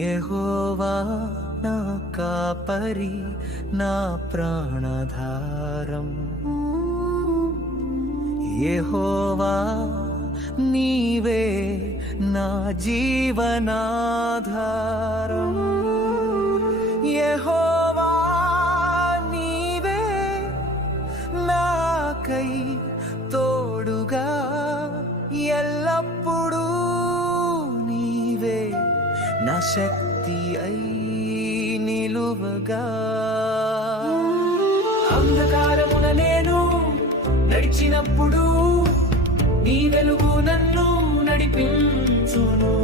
యెహోవా నా కాపరి, నా ప్రాణధారం. యెహోవా నీవే నా జీవనాధారం. యెహోవా నీవే నాకై తోడుగా, ఎల్లప్పుడూ నీవే నా శక్తి అయి నిలువగా. అంధకారమున నేను నడిచినప్పుడు నీ వెలుగు నన్ను నడిపించును.